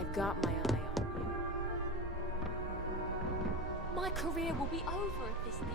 I've got my eye on you. My career will be over if this thing...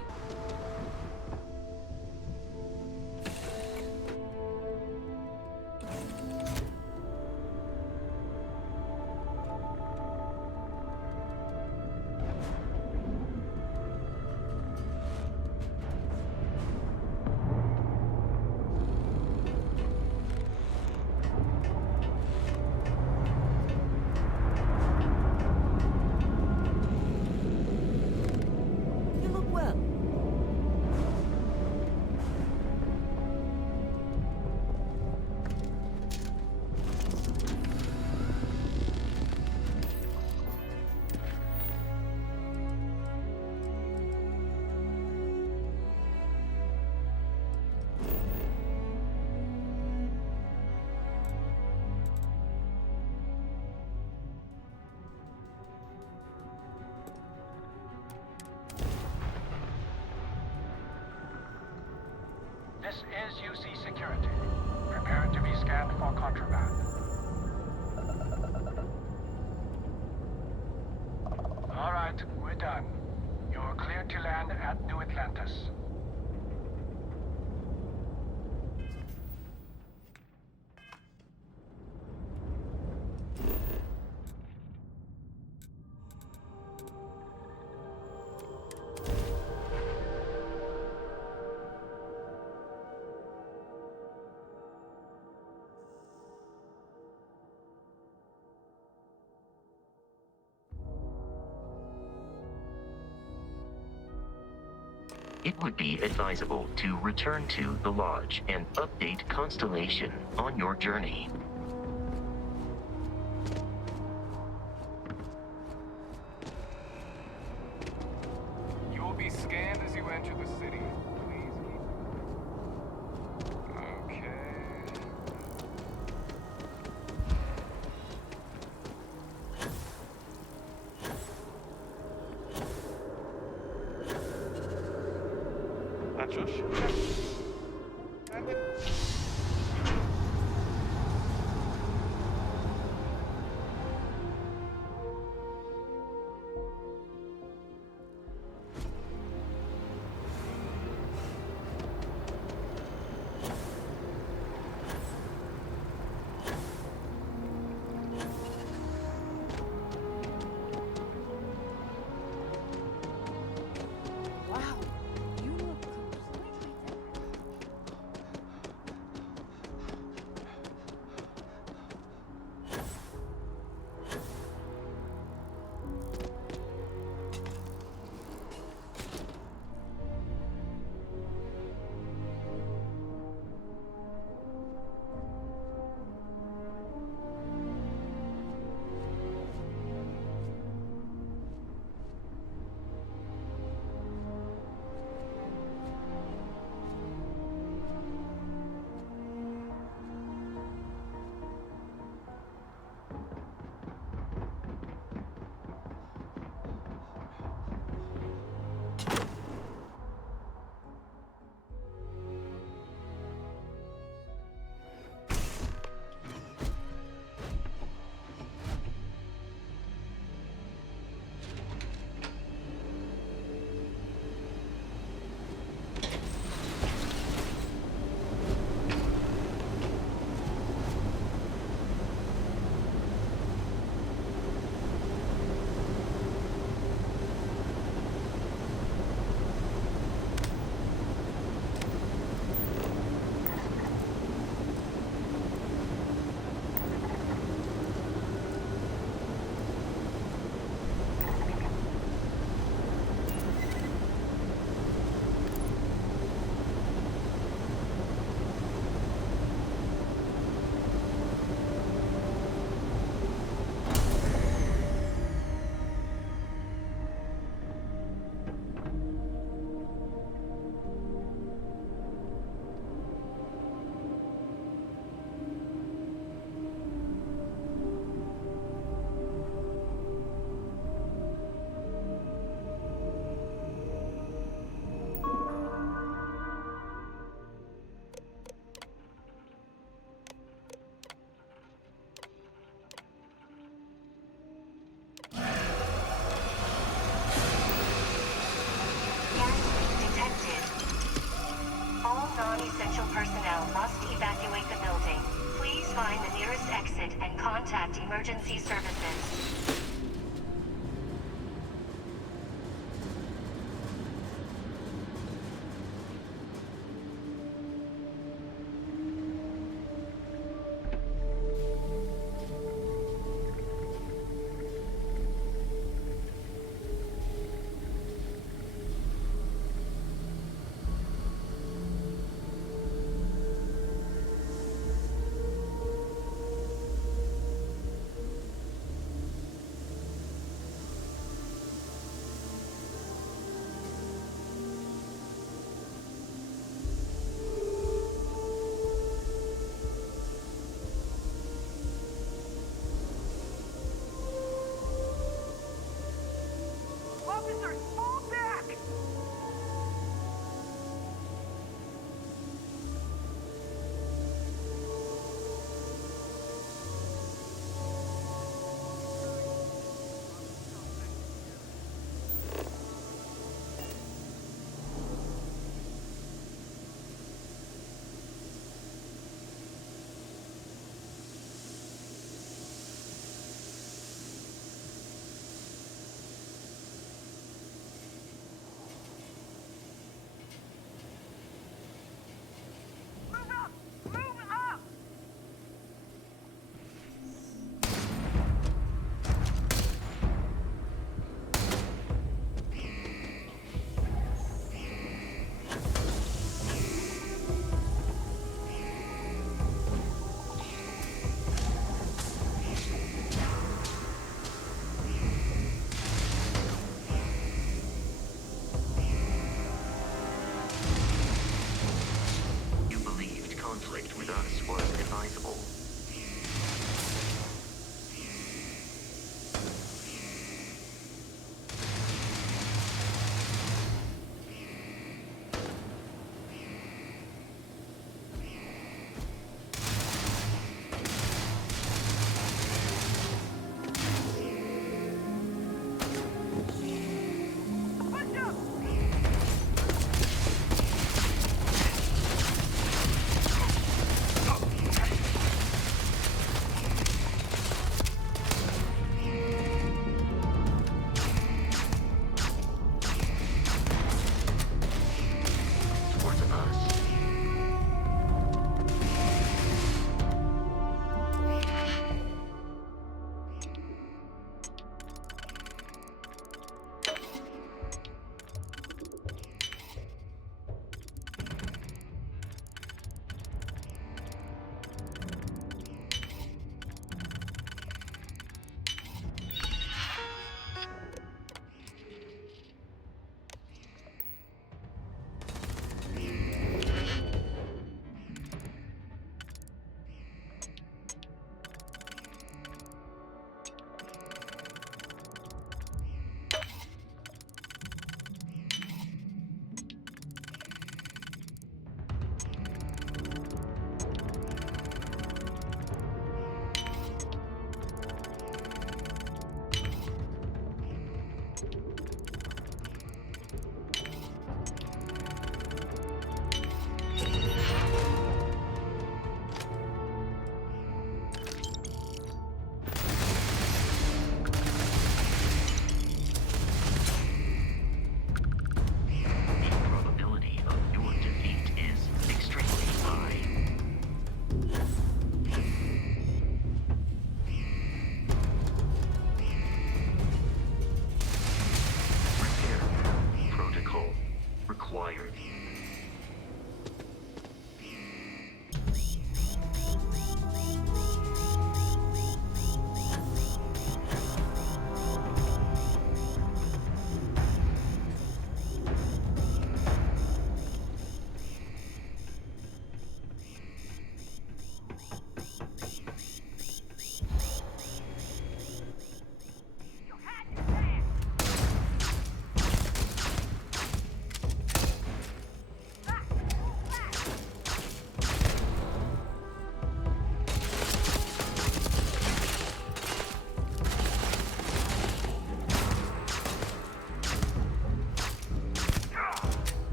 This is UC Security. Preparing to be scanned for contraband. All right, we're done. You're cleared to land at New Atlantis. It would be advisable to return to the lodge and update Constellation on your journey. You will be scanned as you enter the city. Please keep... Okay... Nachos? Wow, you look completely non-essential personnel must evacuate the building. Please find the nearest exit and contact emergency services.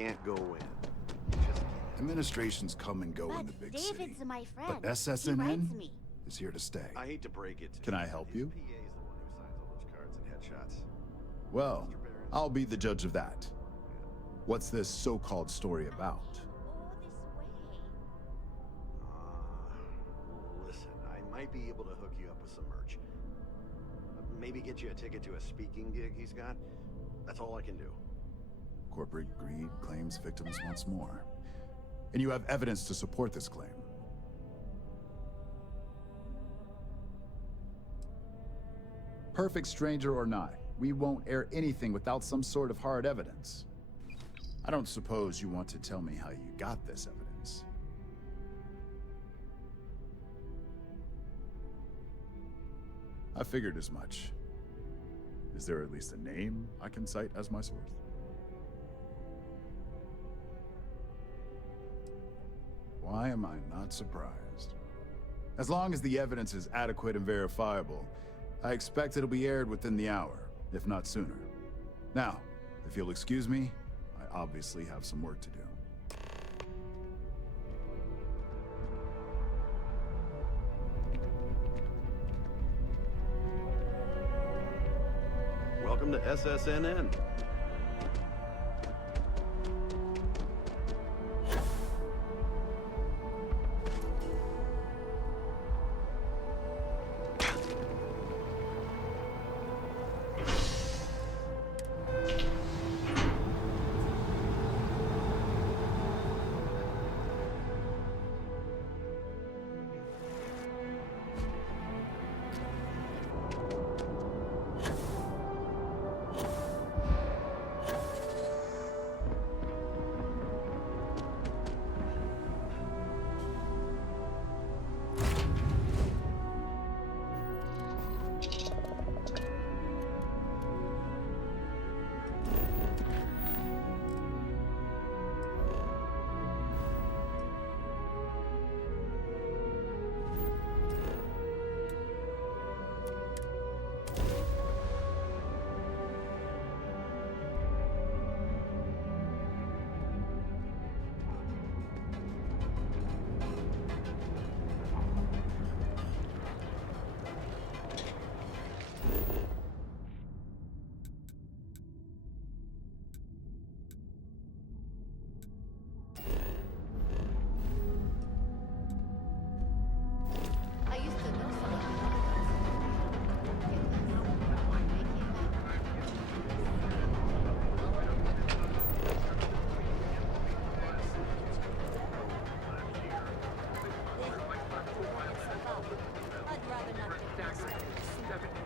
can't go in. You just can't. Administrations come and go in the big city. David's my friend. But He writes SSNN me. is here to stay. I hate to break it to Can you, I help his you? PA is the one who signs all those cards and headshots. Well, I'll be the judge of that. What's this so-called story about? All this way. Listen, I might be able to hook you up with some merch. Maybe get you a ticket to a speaking gig he's got. That's all I can do. Corporate greed claims victims once more. And you have evidence to support this claim. Perfect stranger or not, we won't air anything without some sort of hard evidence. I don't suppose you want to tell me how you got this evidence. I figured as much. Is there at least a name I can cite as my source? Why am I not surprised? As long as the evidence is adequate and verifiable, I expect it'll be aired within the hour, if not sooner. Now, if you'll excuse me, I obviously have some work to do. Welcome to SSNN. I used to know someone who I'd rather not get mixed up with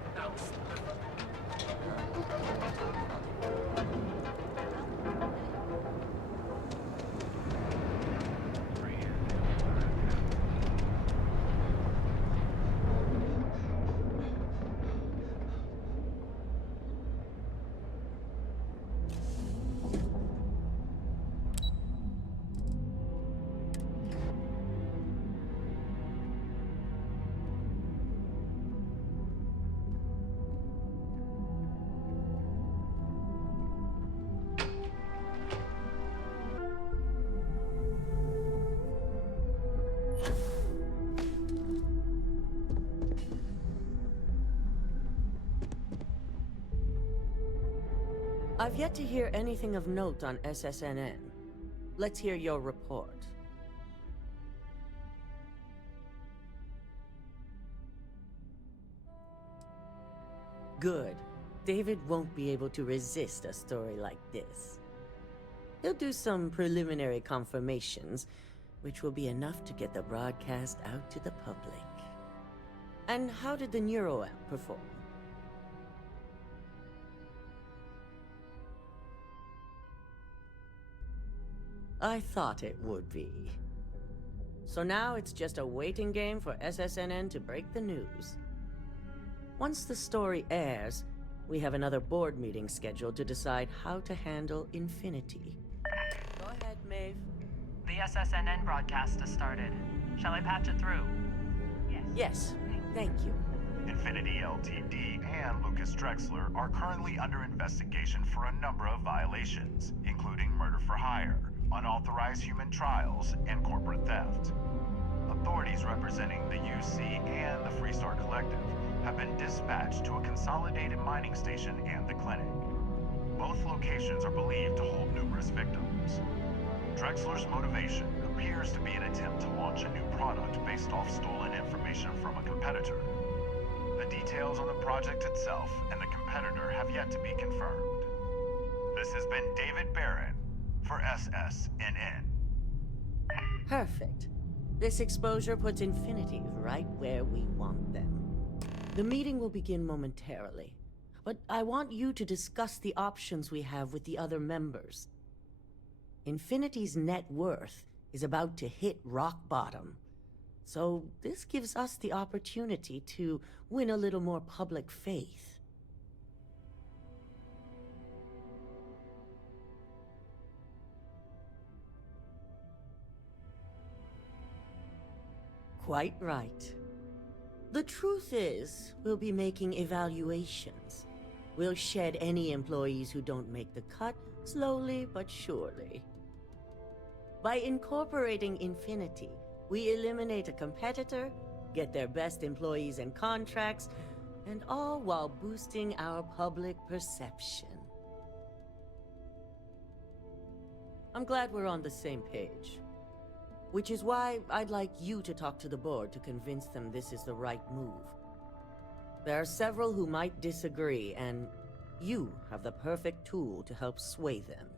I've yet to hear anything of note on SSNN. Let's hear your report. Good. David won't be able to resist a story like this. He'll do some preliminary confirmations, which will be enough to get the broadcast out to the public. And how did the NeuroAmp perform? I thought it would be. So now it's just a waiting game for SSNN to break the news. Once the story airs, we have another board meeting scheduled to decide how to handle Infinity. Go ahead, Maeve. The SSNN broadcast has started. Shall I patch it through? Yes, thank you. Infinity LTD and Lucas Drexler are currently under investigation for a number of violations, including murder for hire, unauthorized human trials, and corporate theft. Authorities representing the UC and the Freestar Collective have been dispatched to a consolidated mining station and the clinic. Both locations are believed to hold numerous victims. Drexler's motivation appears to be an attempt to launch a new product based off stolen information from a competitor. The details on the project itself and the competitor have yet to be confirmed. This has been David Barron for SSNN. Perfect. This exposure puts Infinity right where we want them. The meeting will begin momentarily, but I want you to discuss the options we have with the other members. Infinity's net worth is about to hit rock bottom, so this gives us the opportunity to win a little more public faith. Quite right. The truth is, we'll be making evaluations. We'll shed any employees who don't make the cut, slowly but surely. By incorporating Infinity, we eliminate a competitor, get their best employees and contracts, and all while boosting our public perception. I'm glad we're on the same page. Which is why I'd like you to talk to the board to convince them this is the right move. There are several who might disagree, and you have the perfect tool to help sway them.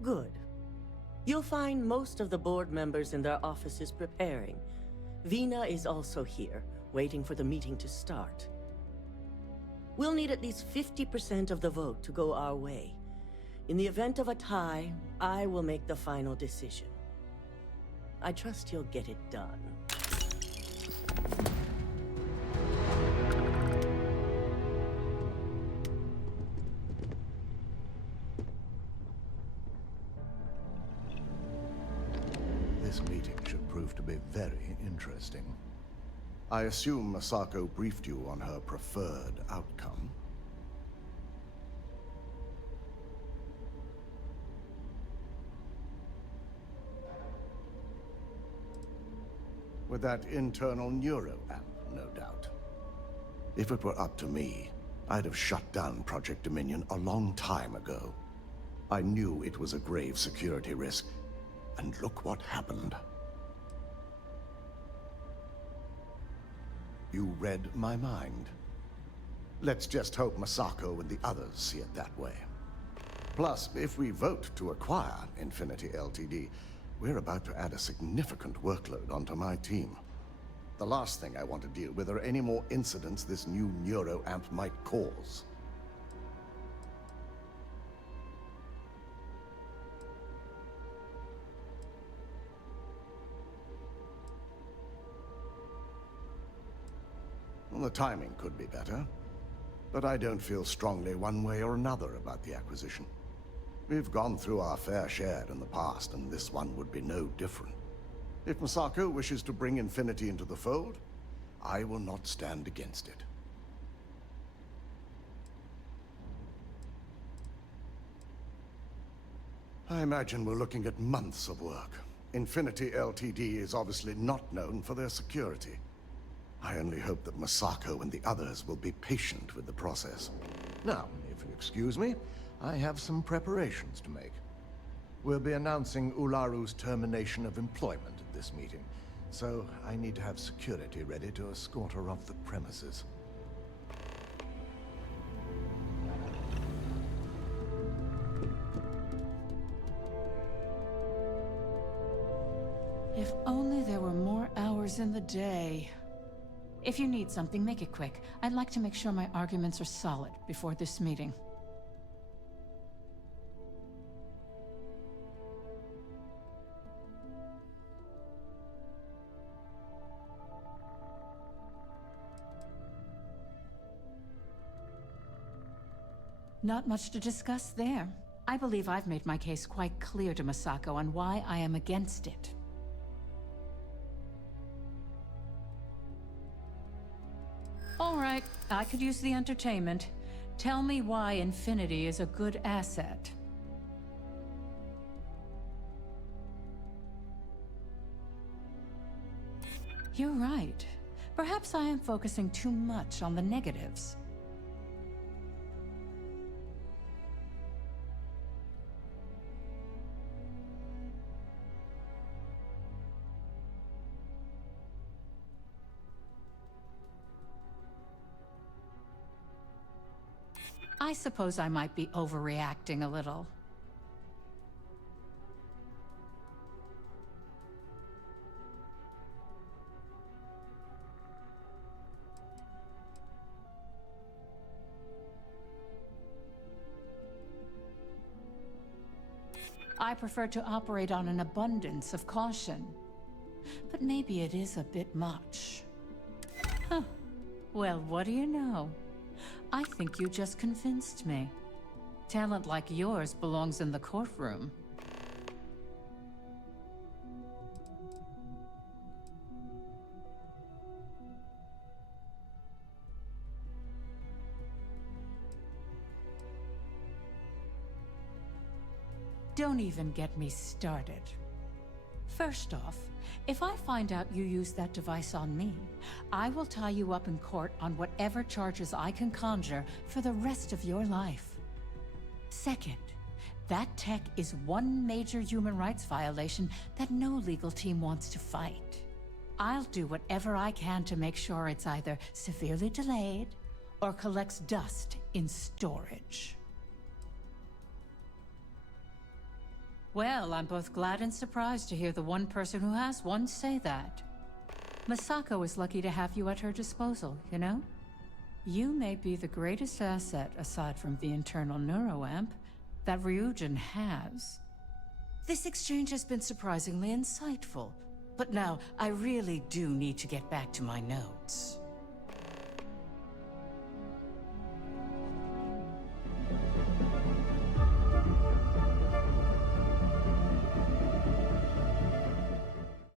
Good. You'll find most of the board members in their offices preparing. Vina is also here, waiting for the meeting to start. We'll need at least 50% of the vote to go our way. In the event of a tie, I will make the final decision. I trust you'll get it done. This meeting should prove to be very interesting. I assume Masako briefed you on her preferred outcome. With that internal neuro amp, no doubt. If it were up to me, I'd have shut down Project Dominion a long time ago. I knew it was a grave security risk, and look what happened. You read my mind. Let's just hope Masako and the others see it that way. Plus, if we vote to acquire Infinity LTD, we're about to add a significant workload onto my team. The last thing I want to deal with are any more incidents this new neuro-amp might cause. Well, the timing could be better, but I don't feel strongly one way or another about the acquisition. We've gone through our fair share in the past, and this one would be no different. If Masako wishes to bring Infinity into the fold, I will not stand against it. I imagine we're looking at months of work. Infinity LTD is obviously not known for their security. I only hope that Masako and the others will be patient with the process. Now, if you excuse me, I have some preparations to make. We'll be announcing Ularu's termination of employment at this meeting, so I need to have security ready to escort her off the premises. If only there were more hours in the day. If you need something, make it quick. I'd like to make sure my arguments are solid before this meeting. Not much to discuss there. I believe I've made my case quite clear to Masako on why I am against it. All right, I could use the entertainment. Tell me why Infinity is a good asset. You're right. Perhaps I am focusing too much on the negatives. I suppose I might be overreacting a little. I prefer to operate on an abundance of caution. But maybe it is a bit much. Huh. Well, what do you know? I think you just convinced me. Talent like yours belongs in the courtroom. Don't even get me started. First off, if I find out you used that device on me, I will tie you up in court on whatever charges I can conjure for the rest of your life. Second, that tech is one major human rights violation that no legal team wants to fight. I'll do whatever I can to make sure it's either severely delayed or collects dust in storage. Well, I'm both glad and surprised to hear the one person who has one say that. Masako is lucky to have you at her disposal, you know? You may be the greatest asset, aside from the internal neuroamp, that Ryujin has. This exchange has been surprisingly insightful, but now I really do need to get back to my notes.